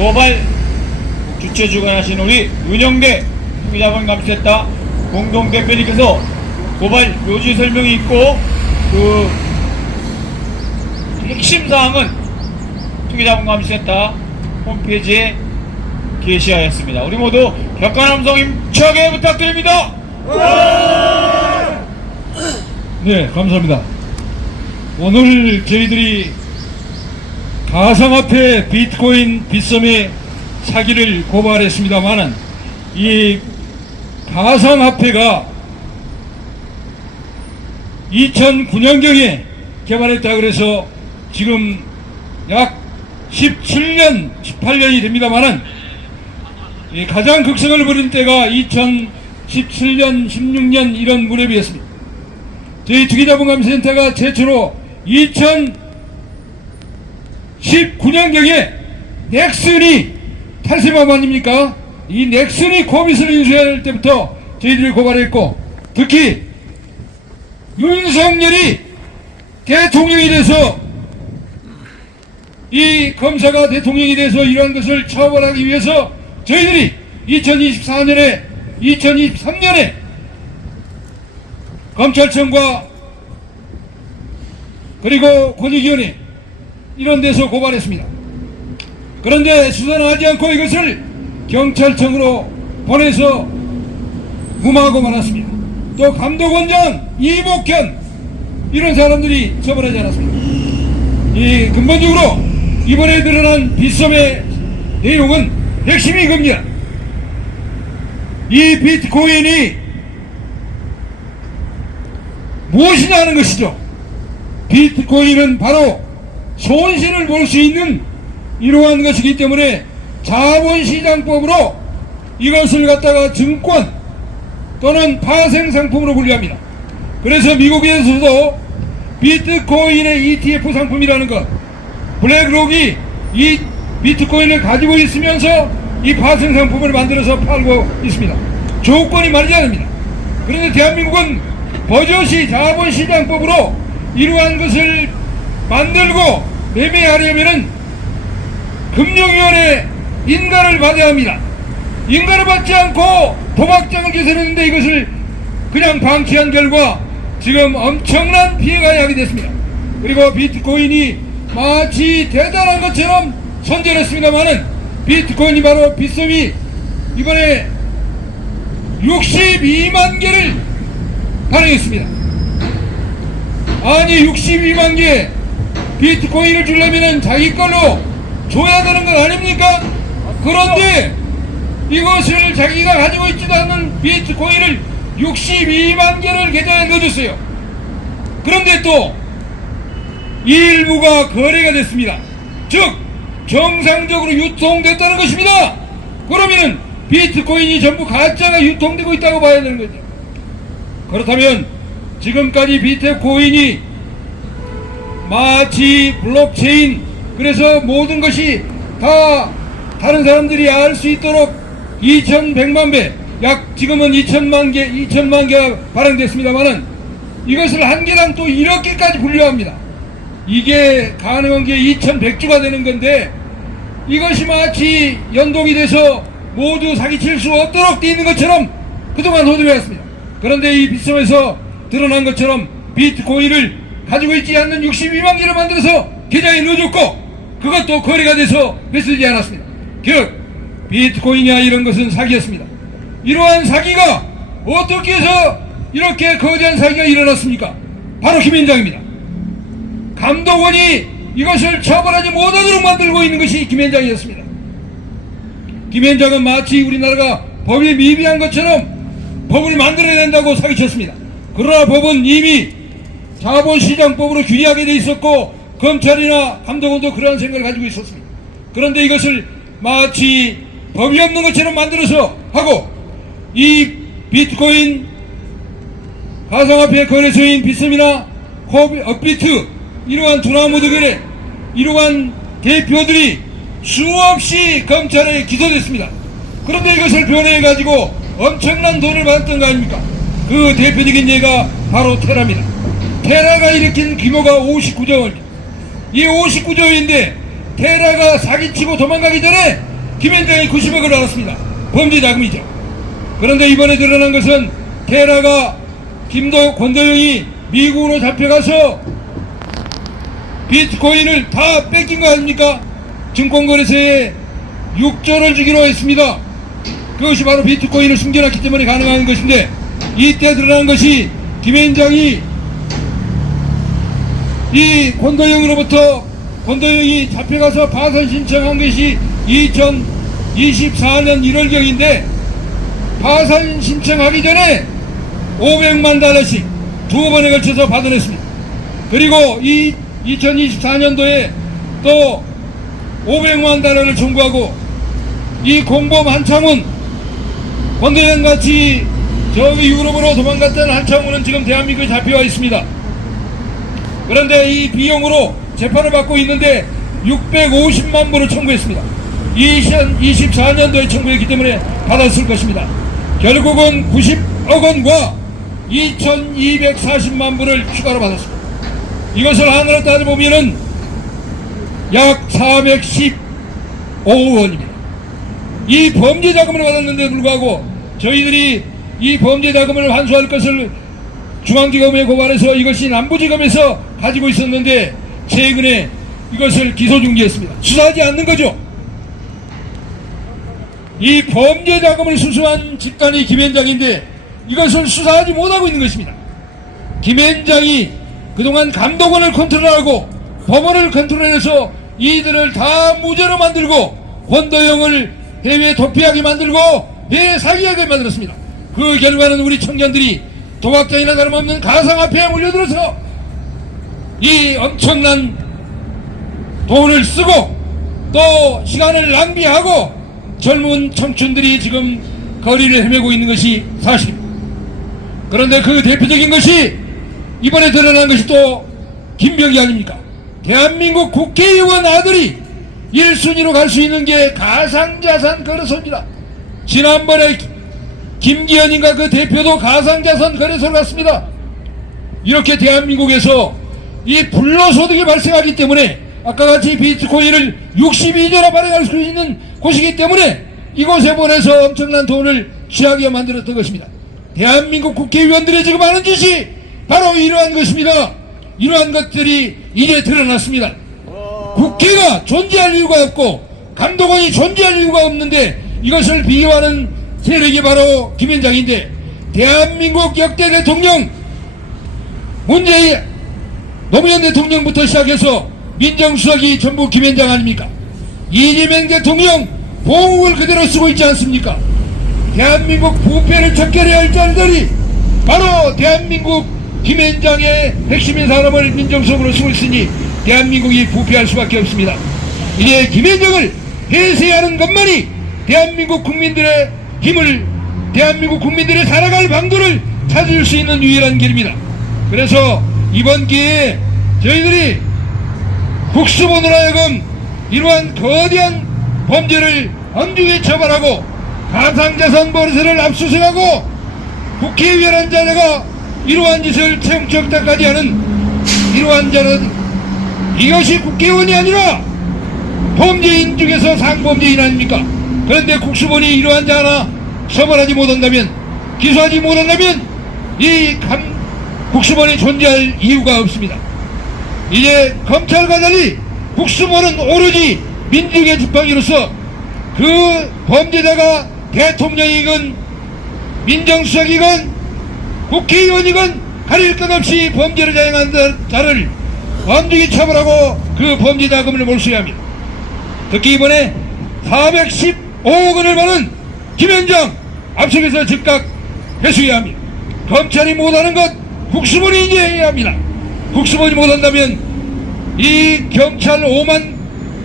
고발 주최 주관하신 우리 윤영대 투기자본감시센터 공동대표님께서 고발 요지 설명이 있고 그 핵심 사항은 투기자본감시센터 홈페이지에 게시하였습니다. 우리 모두 격한 함성 힘차게 부탁드립니다. 네, 감사합니다. 오늘 저희들이 가상화폐 비트코인 빗썸의 사기를 고발했습니다만은 이 가상화폐가 2009년경에 개발했다 그래서 지금 약 17년, 18년이 됩니다만은 가장 극성을 부린 때가 2017년, 16년 이런 무렵이었습니다. 저희 투기자본감시센터가 최초로 2019년경에 넥슨이 탈세범 아닙니까? 이 넥슨이 코빗을 인수할 때부터 저희들이 고발했고, 특히 윤석열이 대통령이 돼서 이 검사가 대통령이 돼서 이러한 것을 처벌하기 위해서 저희들이 2023년에 검찰청과 그리고 권익위원회 이런 데서 고발했습니다. 그런데 수사는 하지 않고 이것을 경찰청으로 보내서 무마하고 말았습니다. 또 감독원장 이복현 이런 사람들이 처벌하지 않았습니다. 이 근본적으로 이번에 드러난 빗썸의 내용은 핵심이 이겁니다. 이 비트코인이 무엇이냐 하는 것이죠. 비트코인은 바로 손실을 볼 수 있는 이러한 것이기 때문에 자본시장법으로 이것을 갖다가 증권 또는 파생상품으로 분류합니다. 그래서 미국에서도 비트코인의 ETF 상품이라는 것, 블랙록이 이 비트코인을 가지고 있으면서 이 파생상품을 만들어서 팔고 있습니다. 조건이 말이지 않습니다. 그런데 대한민국은 버젓이 자본시장법으로 이러한 것을 만들고 매매하려면은 금융위원회 인가를 받아야 합니다. 인가를 받지 않고 도박장을 개설했는데 이것을 그냥 방치한 결과 지금 엄청난 피해가 야기됐습니다. 그리고 비트코인이 마치 대단한 것처럼 선전했습니다만은 비트코인이 바로 빗썸이 이번에 62만 개를 발행했습니다. 아니 62만 개 비트코인을 주려면은 자기 걸로 줘야 되는 건 아닙니까? 그런데 이것을 자기가 가지고 있지도 않는 비트코인을 62만 개를 계좌에 넣어줬어요. 그런데 또 일부가 거래가 됐습니다. 즉 정상적으로 유통됐다는 것입니다. 그러면 비트코인이 전부 가짜가 유통되고 있다고 봐야 되는 거죠. 그렇다면 지금까지 비트코인이 마치 블록체인, 그래서 모든 것이 다 다른 사람들이 알 수 있도록 2100만 배, 약 지금은 2000만 개가 발행됐습니다만은 이것을 한 개당 또 1억 개까지 분류합니다. 이게 가능한 게 2100주가 되는 건데 이것이 마치 연동이 돼서 모두 사기칠 수 없도록 되어 있는 것처럼 그동안 호도해왔습니다. 그런데 이 빗썸에서 드러난 것처럼 비트코인을 가지고 있지 않는 62만 개를 만들어서 계좌에 넣어줬고 그것도 거래가 돼서 매수되지 않았습니다. 즉 비트코인이나 이런 것은 사기였습니다. 이러한 사기가 어떻게 해서 이렇게 거대한 사기가 일어났습니까? 바로 김현장입니다. 감독원이 이것을 처벌하지 못하도록 만들고 있는 것이 김현장이었습니다. 김현장은 마치 우리나라가 법이 미비한 것처럼 법을 만들어야 된다고 사기쳤습니다. 그러나 법은 이미 자본시장법으로 규정하게 돼 있었고 검찰이나 감독원도 그러한 생각을 가지고 있었습니다. 그런데 이것을 마치 법이 없는 것처럼 만들어서 하고 이 비트코인 가상화폐 거래소인 빗썸이나 업비트 이러한 두나무들의 이러한 대표들이 수없이 검찰에 기소됐습니다. 그런데 이것을 변호해가지고 엄청난 돈을 받았던 거 아닙니까? 그 대표적인 예가 바로 테라입니다. 테라가 일으킨 규모가 59조 원입니다. 이 59조 원인데 테라가 사기치고 도망가기 전에 김현장이 90억을 알았습니다. 범죄 자금이죠. 그런데 이번에 드러난 것은 테라가 권도영이 미국으로 잡혀가서 비트코인을 다 뺏긴 거 아닙니까? 증권거래소에 6조를 주기로 했습니다. 그것이 바로 비트코인을 숨겨놨기 때문에 가능한 것인데, 이때 드러난 것이 김현장이 이 권도영이 잡혀가서 파산 신청한 것이 2024년 1월경인데, 파산 신청하기 전에 500만 달러씩 두 번에 걸쳐서 받아냈습니다. 그리고 이 2024년도에 또 500만 달러를 청구하고, 이 공범 한창훈, 권도영같이 저기 유럽으로 도망갔던 한창훈은 지금 대한민국에 잡혀와 있습니다. 그런데 이 비용으로 재판을 받고 있는데 650만 불을 청구했습니다. 2024년도에 청구했기 때문에 받았을 것입니다. 결국은 90억 원과 2240만 불을 추가로 받았습니다. 이것을 한으로 따져보면은 약 415억 원입니다. 이 범죄 자금을 받았는데 불구하고 저희들이 이 범죄 자금을 환수할 것을 중앙지검에 고발해서 이것이 남부지검에서 가지고 있었는데, 최근에 이것을 기소중지했습니다. 수사하지 않는 거죠. 이 범죄 자금을 수수한 집단이 김현장인데 이것을 수사하지 못하고 있는 것입니다. 김현장이 그동안 감독원을 컨트롤하고 법원을 컨트롤해서 이들을 다 무죄로 만들고 권도영을 해외 도피하게 만들고 해외 사기하게 만들었습니다. 그 결과는 우리 청년들이 도박장이나 다름없는 가상화폐에 몰려들어서 이 엄청난 돈을 쓰고 또 시간을 낭비하고 젊은 청춘들이 지금 거리를 헤매고 있는 것이 사실입니다. 그런데 그 대표적인 것이 이번에 드러난 것이 또 김병기 아닙니까? 대한민국 국회의원 아들이 1순위로 갈 수 있는 게 가상자산 거래소입니다. 지난번에 김기현인가 그 대표도 가상자산 거래소를 갔습니다. 이렇게 대한민국에서 이 불로소득이 발생하기 때문에 아까 같이 비트코인을 62조나 발행할 수 있는 곳이기 때문에 이곳에 보내서 엄청난 돈을 취하게 만들었던 것입니다. 대한민국 국회의원들이 지금 하는 짓이 바로 이러한 것입니다. 이러한 것들이 이제 드러났습니다. 국회가 존재할 이유가 없고 감독원이 존재할 이유가 없는데 이것을 비유하는 세력이 바로 김현장인데, 대한민국 역대 대통령 노무현 대통령부터 시작해서 민정수석이 전부 김현장 아닙니까? 이재명 대통령 보험을 그대로 쓰고 있지 않습니까? 대한민국 부패를 척결해야 할 자들이 바로 대한민국 김현장의 핵심인 사람을 민정수석으로 쓰고 있으니 대한민국이 부패할 수밖에 없습니다. 이제 김현장을 해세하는 것만이 대한민국 국민들의 힘을, 대한민국 국민들의 살아갈 방도를 찾을 수 있는 유일한 길입니다. 그래서 이번 기회에 저희들이 국수본으로 하여금 이러한 거대한 범죄를 엄중히 처벌하고 가상자산 거래소를 압수수색하고 국회의원 한 자가 이러한 짓을 채용적다까지 하는 이러한 자는 이것이 국회의원이 아니라 범죄인 중에서 상범죄인 아닙니까? 그런데 국수본이 이러한 자 하나 처벌하지 못한다면, 기소하지 못한다면 이 국수본이 존재할 이유가 없습니다. 이제 검찰과 달리 국수본은 오로지 민중의 지팡이로서 그 범죄자가 대통령이건 민정수석이건 국회의원이건 가릴 것 없이 범죄를 자행한 자를 엄중히 처벌하고 그 범죄 자금을 몰수해야 합니다. 특히 이번에 415억 원을 받은 김현장 압수해서 즉각 회수해야 합니다. 검찰이 못하는 것 국수본이 이제 해야 합니다. 국수본이 못한다면 이 경찰 5만